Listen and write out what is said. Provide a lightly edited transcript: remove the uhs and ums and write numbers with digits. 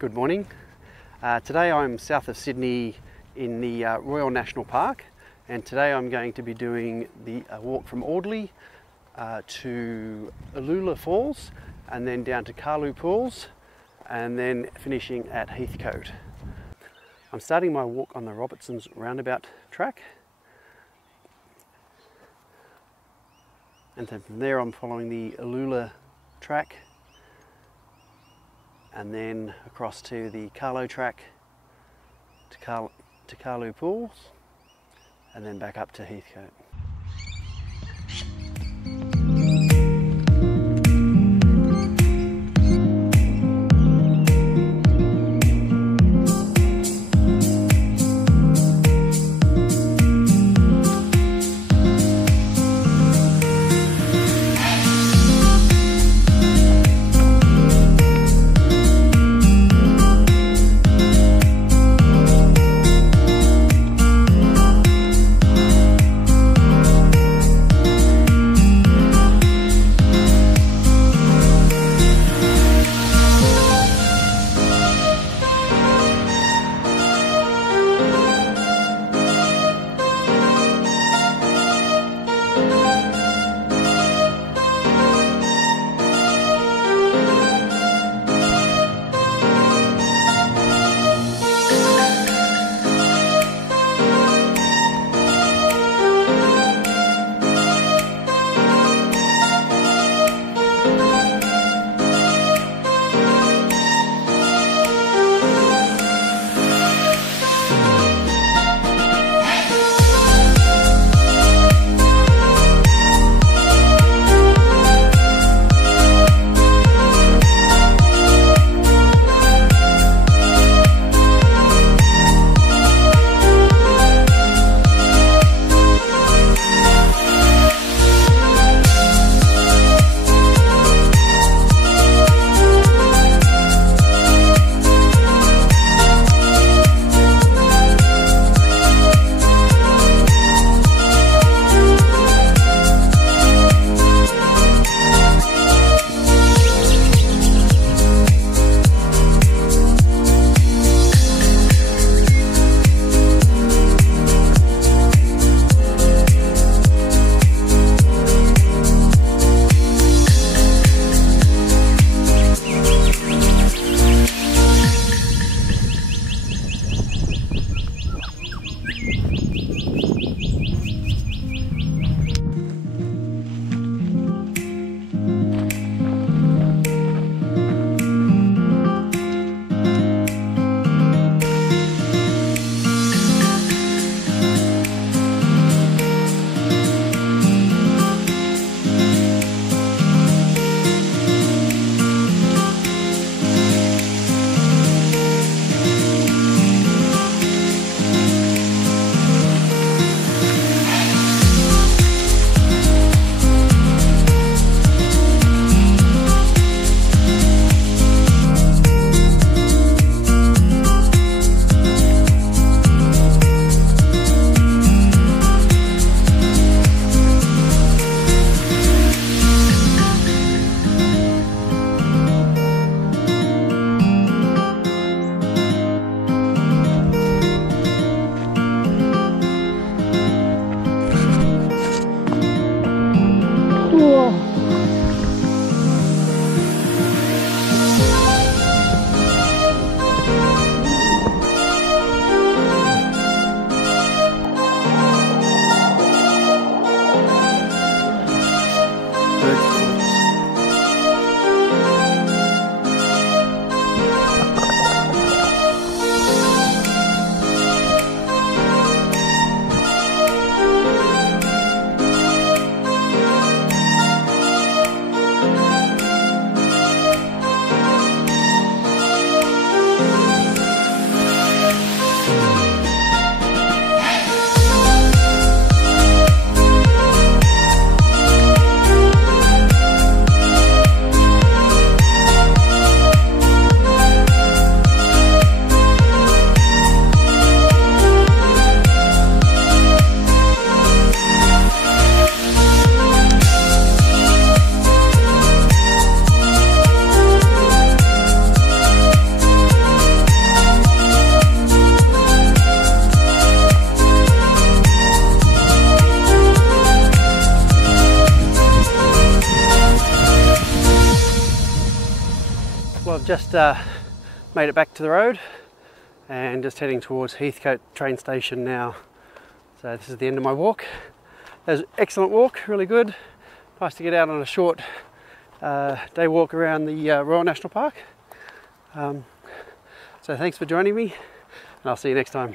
Good morning. Today I'm south of Sydney in the Royal National Park, and today I'm going to be doing the walk from Audley to Uloola Falls, and then down to Karloo Pools, and then finishing at Heathcote. I'm starting my walk on the Robertson's roundabout track, and then from there I'm following the Uloola track, and then across to the Karloo track to Karloo Pools, and then back up to Heathcote. Well, I've just made it back to the road and just heading towards Heathcote train station now. So this is the end of my walk. That was an excellent walk, really good. Nice to get out on a short day walk around the Royal National Park. So thanks for joining me, and I'll see you next time.